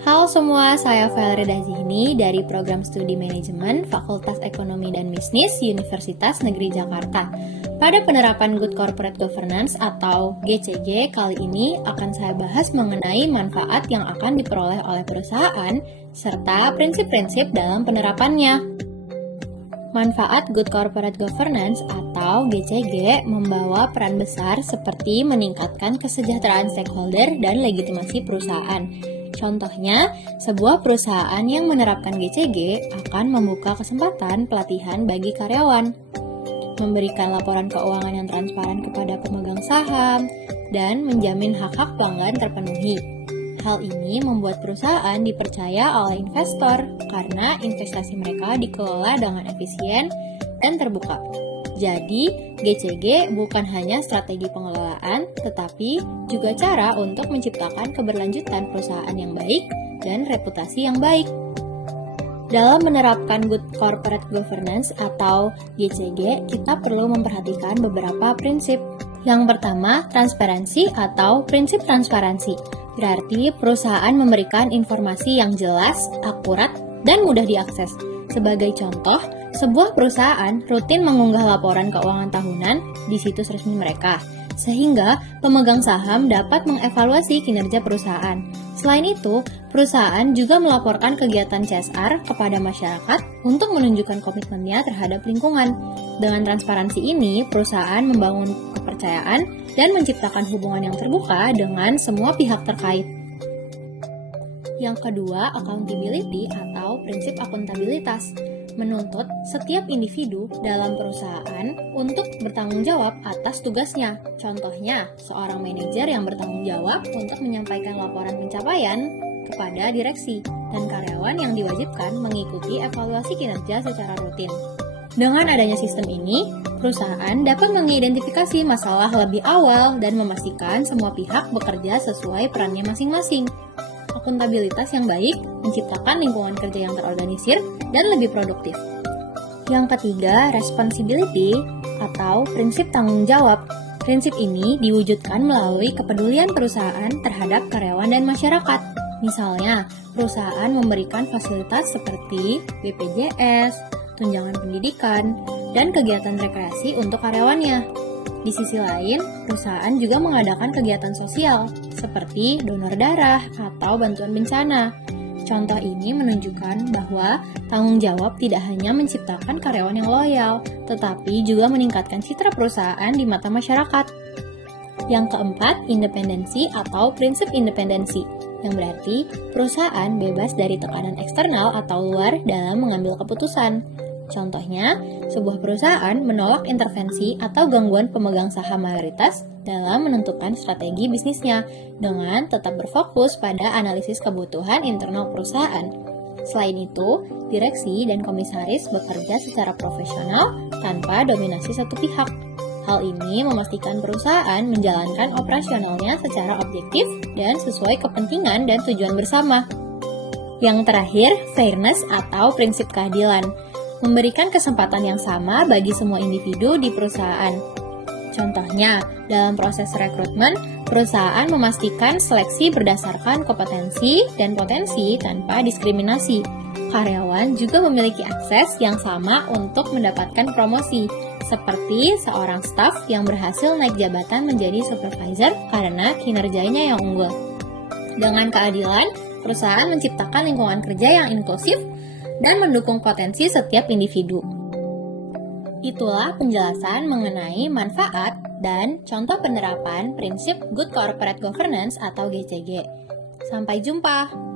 Halo semua, saya Valerida Zihni dari Program Studi Manajemen Fakultas Ekonomi dan Bisnis Universitas Negeri Jakarta. Pada penerapan Good Corporate Governance atau GCG kali ini akan saya bahas mengenai manfaat yang akan diperoleh oleh perusahaan serta prinsip-prinsip dalam penerapannya. Manfaat Good Corporate Governance atau GCG membawa peran besar seperti meningkatkan kesejahteraan stakeholder dan legitimasi perusahaan. Contohnya, sebuah perusahaan yang menerapkan GCG akan membuka kesempatan pelatihan bagi karyawan, memberikan laporan keuangan yang transparan kepada pemegang saham, dan menjamin hak-hak pelanggan terpenuhi. Hal ini membuat perusahaan dipercaya oleh investor karena investasi mereka dikelola dengan efisien dan terbuka. Jadi, GCG bukan hanya strategi pengelolaan, tetapi juga cara untuk menciptakan keberlanjutan perusahaan yang baik dan reputasi yang baik. Dalam menerapkan Good Corporate Governance atau GCG, kita perlu memperhatikan beberapa prinsip. Yang pertama, transparansi atau prinsip transparansi. Berarti perusahaan memberikan informasi yang jelas, akurat, dan mudah diakses. Sebagai contoh, sebuah perusahaan rutin mengunggah laporan keuangan tahunan di situs resmi mereka, sehingga pemegang saham dapat mengevaluasi kinerja perusahaan. Selain itu, perusahaan juga melaporkan kegiatan CSR kepada masyarakat untuk menunjukkan komitmennya terhadap lingkungan. Dengan transparansi ini, perusahaan membangun kepercayaan dan menciptakan hubungan yang terbuka dengan semua pihak terkait. Yang kedua, accountability atau prinsip akuntabilitas menuntut setiap individu dalam perusahaan untuk bertanggung jawab atas tugasnya. Contohnya, seorang manajer yang bertanggung jawab untuk menyampaikan laporan pencapaian kepada direksi dan karyawan yang diwajibkan mengikuti evaluasi kinerja secara rutin. Dengan adanya sistem ini, perusahaan dapat mengidentifikasi masalah lebih awal dan memastikan semua pihak bekerja sesuai perannya masing-masing. Akuntabilitas yang baik menciptakan lingkungan kerja yang terorganisir dan lebih produktif. Yang ketiga, responsibility atau prinsip tanggung jawab. Prinsip ini diwujudkan melalui kepedulian perusahaan terhadap karyawan dan masyarakat. Misalnya, perusahaan memberikan fasilitas seperti BPJS, tunjangan pendidikan, dan kegiatan rekreasi untuk karyawannya. Di sisi lain, perusahaan juga mengadakan kegiatan sosial, seperti donor darah atau bantuan bencana. Contoh ini menunjukkan bahwa tanggung jawab tidak hanya menciptakan karyawan yang loyal, tetapi juga meningkatkan citra perusahaan di mata masyarakat. Yang keempat, independensi atau prinsip independensi, yang berarti perusahaan bebas dari tekanan eksternal atau luar dalam mengambil keputusan. Contohnya, sebuah perusahaan menolak intervensi atau gangguan pemegang saham mayoritas dalam menentukan strategi bisnisnya dengan tetap berfokus pada analisis kebutuhan internal perusahaan. Selain itu, direksi dan komisaris bekerja secara profesional tanpa dominasi satu pihak. Hal ini memastikan perusahaan menjalankan operasionalnya secara objektif dan sesuai kepentingan dan tujuan bersama. Yang terakhir, fairness atau prinsip keadilan. Memberikan kesempatan yang sama bagi semua individu di perusahaan. Contohnya, dalam proses rekrutmen, perusahaan memastikan seleksi berdasarkan kompetensi dan potensi tanpa diskriminasi. Karyawan juga memiliki akses yang sama untuk mendapatkan promosi, seperti seorang staf yang berhasil naik jabatan menjadi supervisor karena kinerjanya yang unggul. Dengan keadilan, perusahaan menciptakan lingkungan kerja yang inklusif dan mendukung potensi setiap individu. Itulah penjelasan mengenai manfaat dan contoh penerapan prinsip Good Corporate Governance atau GCG. Sampai jumpa!